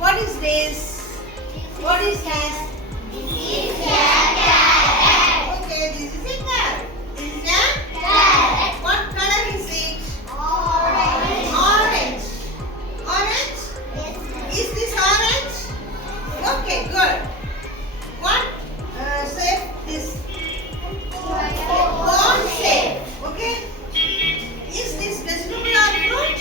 What is this? What is this? This is a carrot. Okay, this is a carrot. This is a Carrot. what color is it? Orange. Orange. Orange? Yes, ma'am. Is this orange? Okay, good. What shape this? Cone shape. Okay. Is this vegetable or fruit?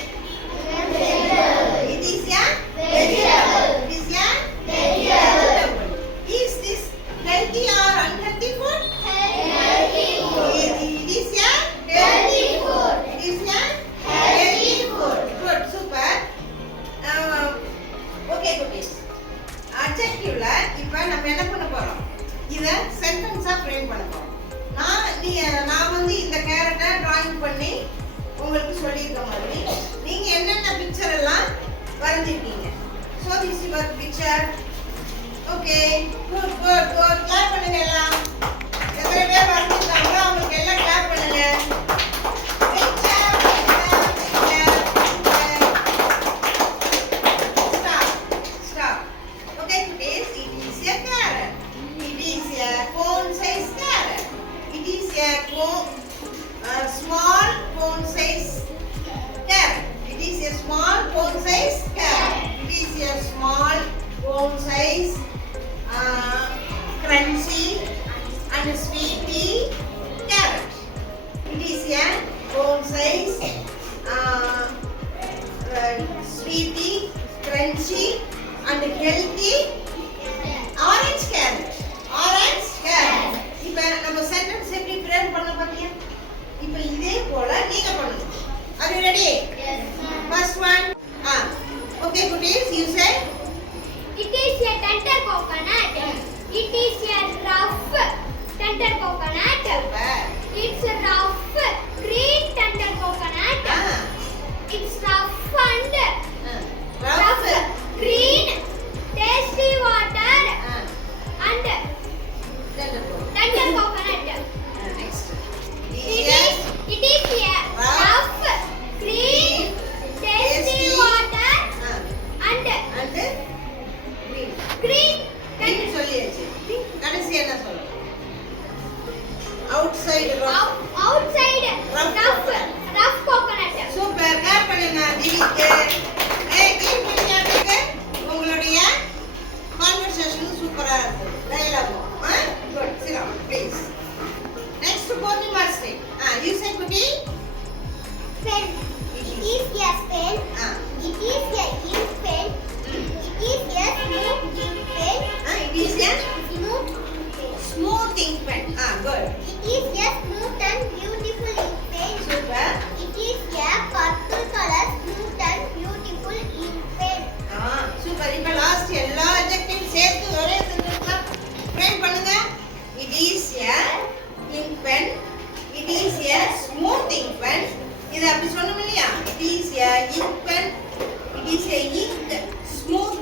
Vegetable. It is a Vegetable. It is a Vegetable. Is this healthy or unhealthy food? Healthy food. It is a Healthy food. It is a Healthy food. Good, super. Okay, குட்டீஸ். Adjectiveல இப்போ நம்ம என்ன பண்ண போறோம்? இத சென்டென்ஸா frame பண்ண போறோம். நான் வந்து இந்த கேரக்டரை டிராயிங் பண்ணி உங்களுக்கு சொல்லியிருக்க மாதிரி நீங்க என்னென்ன பிக்சர் எல்லாம் வரைஞ்சிருக்கீங்க. So this is your picture. Okay, good. Clap பண்ணுங்க எல்லாம். எத்தனை பேர் வரைஞ்சிருக்காங்களோ அவங்களுக்கு எல்லாம் clap பண்ணுங்க. Picture. Stop. Okay, guys, it is a carrot. It is a cone-sized carrot. It is a small cone-sized carrot. It is a small cone-sized carrot. It is a small cone-sized, crunchy and sweety carrot. It is a cone-sized, sweety, crunchy and healthy orange carrot. இப்போ நம்ம sentence எப்படி frame பண்ண பாத்தீங்க? இப்போ இதே போல நீங்க பண்ணணும். Are you ready? Yes, ma'am. First one. Okay, goodies, you say. It is a tender coconut. It is a rough tender coconut. Super. It's a rough green tender coconut. It's rough and Rough. green tasty water and Tender coconut. tender coconut. Next. It is a rough green tasty water and And green. green Green சொல்லியாச்சு. கடைசி என்ன சொல்லணும்? Outside rough. outside rough coconut. Super. Clap பண்ணுங்க திவிக்கு. Clean பண்ணியாட்டுக்கு உங்களுடைய conversation சூப்பரா இருக்கு. டயலாகும். Good. Sit down, please. Next, Purnima say. You say, Kuti? Pen. It is a pen. It is a ink pen. It is a smooth ink pen. It is a Smooth pen. smooth ink pen. Good. It is a smooth and beautiful ink pen. Super. It is a purple color smooth and beautiful ink pen. Super. இப்போ last எல்லா adjectives சேர்த்து ஒரே சென்டென்ஸ்ல frame பண்ணுங்க. It is a ink pen. It is a smooth ink pen. இது அப்படி சொன்னோம் இல்லையா? It is a ink pen. It is a ink smooth.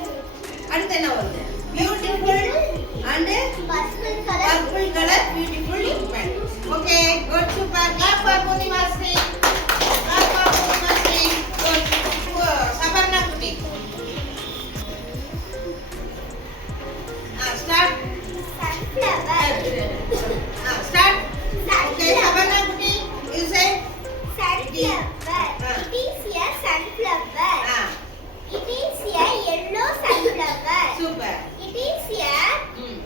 அடுத்து என்ன வருது? Beautiful and purple color beautiful ink pen. Okay, good, super. Clap for Purnima Sri. Clap for Purnima Sri. Good. Sabarna Kuti. Start. Sunflower. Start. Okay, Sabarna Kuti. You say. Sunflower. It is a sunflower. It is a yellow sunflower. Super. It is a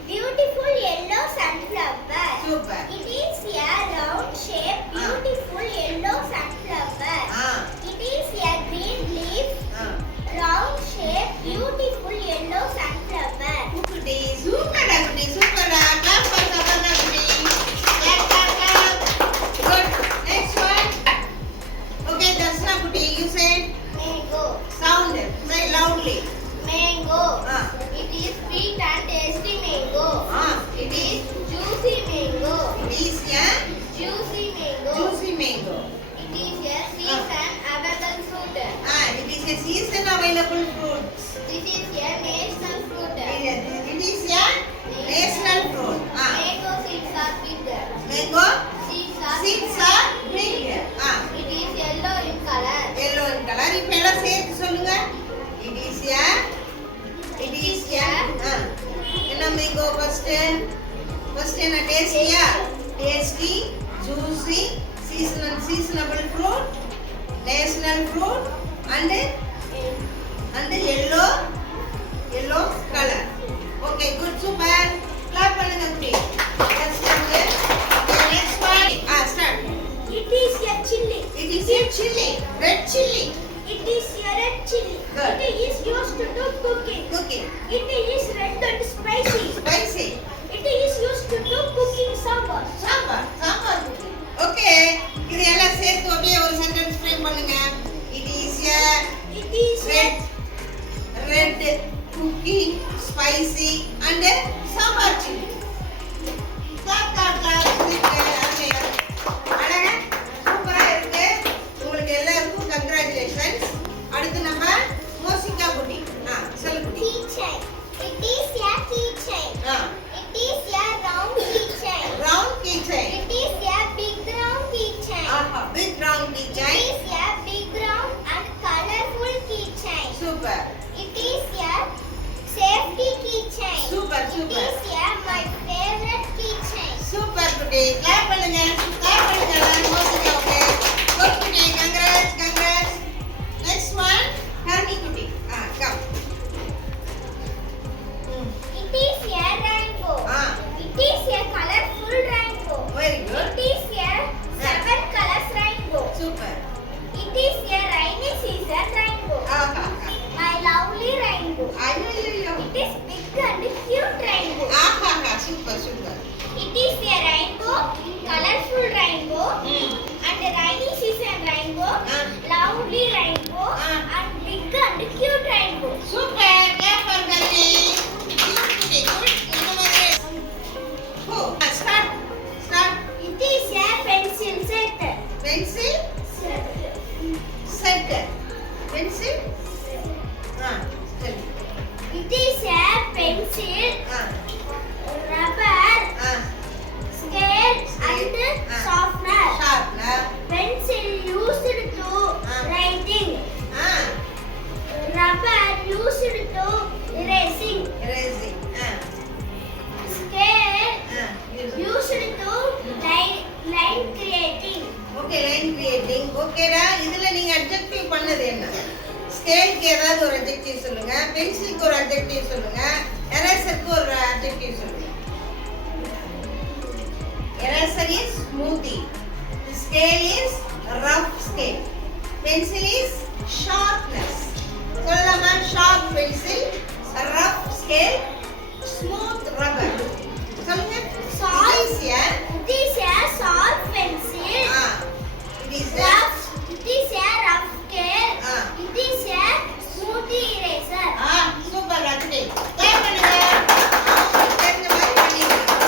beautiful yellow sunflower. Super. It is a round shape, beautiful yellow sunflower. It is a green leaf, round shape, beautiful yellow sunflower. Kuti. Super da Kuti. Super da. Clap for Sabarna Kuti. Clap, clap, clap. Good. Next one. Okay, Dasna Kuti. You say. Mango. Sound. Say loudly. Mango. Ah. It is sweet and tasty mango. It is. Juicy mango. It is a Juicy mango. juicy mango. It is a season available fruit. It is a season available fruits. This is a national fruit. It is a national fruit. Mango seeds are big. Mango Seeds seeds are are big. It is yellow in color. Yellow in color. இப்போ எல்லாம் சேர்த்து சொல்லுங்க. It is a First என்ன டேஸ்டியா? Tasty, juicy, seasonable fruit, national fruit and yellow color. Okay, good, super. Clap பண்ணுங்க குட்டி. Next one. Start. It is a chili. It is a chili. Red chili. It is a red chili. Good. It is used to do cooking. Cooking. It is red and spicy. Spicy. It is used to do cooking sambar. Sambar குட்டி. Okay. இது எல்லாம் சேர்த்து அப்படியே ஒரு sentence frame பண்ணுங்க. It is a It is red cooking, spicy and sambar chili. Clap. அழகா சூப்பரா இருக்கு. உங்களுக்கு எல்லாருக்கும் கங்க்ராச்சுலேஷன்ஸ். அடுத்து நம்ம மோசிகா குட்டி. சொல்லு குட்டி. keychain. It is a keychain. It is a round keychain. Round keychain. It is a big round keychain. Big round keychain. It is a big round and colorful keychain. Super. It is a safety keychain. Super. It is a my favorite keychain. Super குட்டி. Clap பண்ணுங்க. எல்லாரும் மோசிகாவுக்கு. Good குட்டி. Congrats. Next one ஹர்னி குட்டி. Come. It is a rainbow. It is a colorful rainbow. Very good. It is a 7 colors rainbow. Super. It is a rainy season rainbow. My lovely rainbow. ஐயோ. It is big and cute rainbow. Super. It is a rainbow, colorful rainbow, and rainy season rainbow, lovely rainbow, and big and cute rainbow. Super. Clap for Harni. Good. இந்த மாதிரி. Start. It is a pencil set. Pencil set. Pencil சரி. It is a pencil, rubber, scale, and sharpener. Sharpener. Pencil used to writing. Rubber used to erasing. erasing. Scale used to line creating. Okay, line creating. ஓகேடா. இதுல நீங்க adjective பண்ணது என்ன? ஸ்கேலுக்கு ஏதாவது ஒரு adjective சொல்லுங்க. பென்சிலுக்கு ஒரு அட்ஜெக்டிவ் சொல்லுங்க. எரேசருக்கு ஒரு அட்ஜெக்டிவ் சொல்லுங்க. Eraser is smoothie. Scale is rough scale. Pencil is sharpness. சொல்லலாமா? Sharp pencil, rough scale, smooth rubber. சொல்லுங்க. It is a sharp pencil. It is It is a rough scale. It is a smooth eraser. Super Raji. Clap பண்ணுங்க. அவங்களுக்கு தெரிஞ்ச மாதிரி பண்ணிருக்காங்க.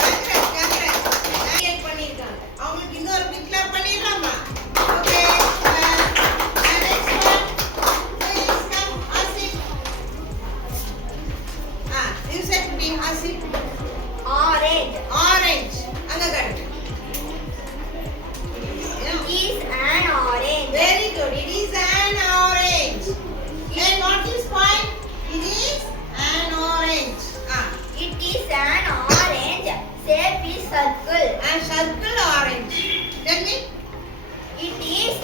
Congrats பண்ணிருக்காங்க. அவங்களுக்கு இன்னொரு பிக் கிளாப் பண்ணிடலாமா? Okay. Next one. Please come Asif. You set to be Asif. Orange. அங்க காட்டு. It is an orange. Very good. It is an orange. Then what is point? It is an orange. It is an orange. Shape is circle. And circle orange. Tell me. It is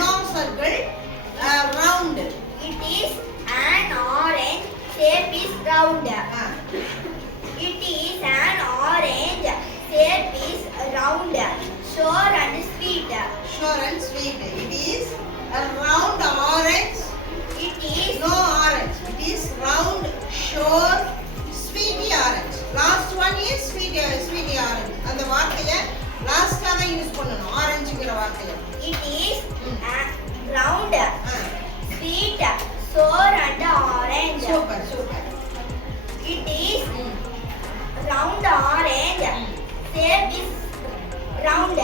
No circle. Round. It is an orange. Shape is round. It is an orange. Shape is round. Sour and sweet. Sure and sweet. It is a round orange. It is No orange. It is round, sure, sweety orange. Last one is sweety orange. அந்த வார்த்தையை லாஸ்டா தான் use பண்ணணும். ஆரஞ்சுங்கிற வார்த்தையை. It is round, sweet, sour and orange. Super. It is round orange. Shape is round.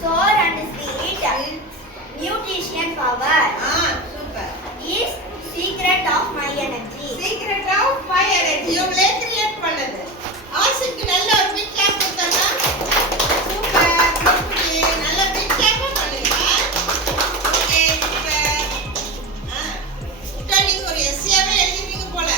Sour and sweet. Nutrition power super. is secret of my energy. Secret of my energy. இவங்களே create பண்ணது. ஆசிக்கு நல்ல ஒரு big class கொடுத்தாங்க. Super. குட்டி. நல்ல big class பண்ணுங்க. Okay, super. இப்போ நீங்க ஒரு எஸ்ஏவே எழுதிட்டீங்க போல.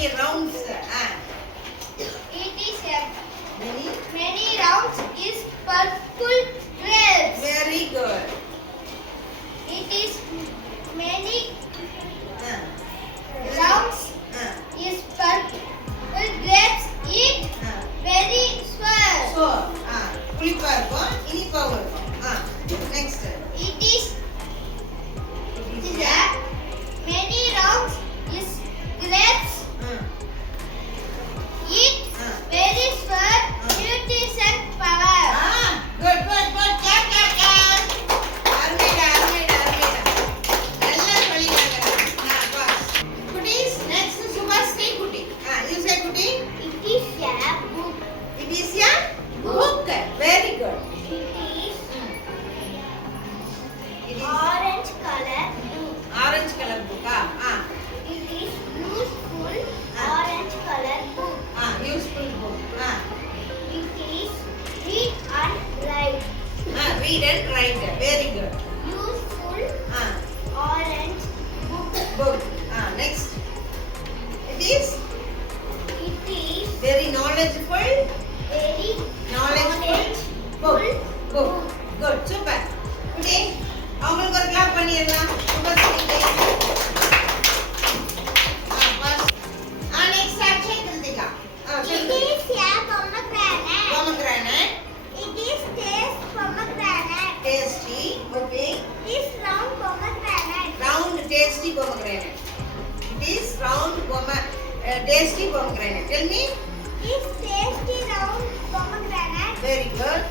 many rounds? It is a Many. rounds is purple grapes. Very good. It is many Ah. rounds Ah. is purple grapes. Eat Ah. very swell. So, புளிப்பா இருக்கும் இனிப்பாவும் இருக்கும். Next. It is It is a many rounds is grapes. Eat very swell. Nutrition power. Good. Clap. அருமைடா. நல்லா சொல்லிட்டாங்க. Pass. குட்டீஸ், next Subashree குட்டி. You say குட்டி. It is a book. It is a book. Very good. It is Orange color book. orange color book. It is useful orange color book. Useful book. It is read and write. Read and write. Very good. Useful orange book. Book. Next. It is It is very knowledgeable very book. Good. Super. Okay. அவங்களுக்கு ஒரு clap பண்ணிடலாம். சுபாஸ்ரீக்கு. Next action Kiruthika. It சொல்லுங்க. is a pomegranate. Pomegranate. It is taste pomegranate. Tasty. Okay. It is round pomegranate. Round tasty pomegranate. It is round tasty pomegranate. Tell me. It is tasty round pomegranate. Very good.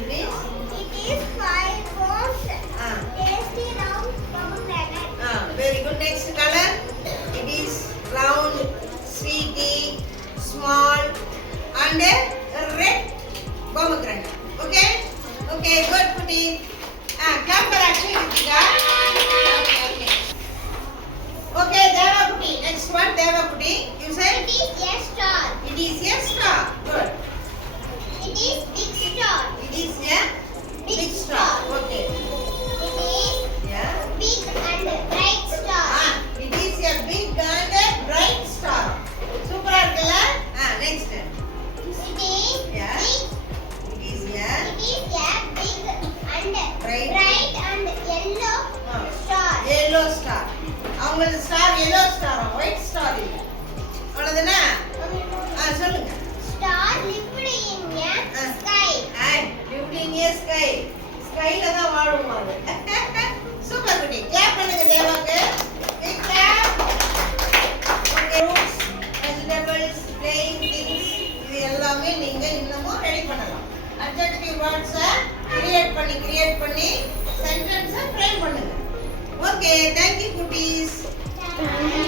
It is. It is 5 bones. Ah. Tasty round pomegranate. Very good. Next color. It is round, sweety, small, and red pomegranate. Okay. Good, Putti. Clap for action, Ritika. Okay, Deva Putti. Next one, Deva Putti. You say. It is a star. It is a star. Good. It is big star. It is a big star. Okay. It is Yeah. big and bright star. It is a big and bright star. Super இருக்குல்ல? Next. It is Yeah. big. It is a It is a big and Bright. bright and yellow star. yellow star. அவங்களது star yellow star, white star இல்ல. அவ்வளவுதானே? சொல்லுங்க. Star lived in a sky. Lived in a sky. ஸ்கைல தான் வாழும் அது. Super குட்டி. Clap பண்ணுங்க தேவாக்கு. Big clap. Okay. Fruits, vegetables, playing things, இது எல்லாமே நீங்க இன்னமும் ரெடி பண்ணலாம். Adjective words கிரியேட் பண்ணி சென்டென்ஸை ஃப்ரேம் பண்ணுங்க. Okay, thank you குட்டீஸ். Thank you.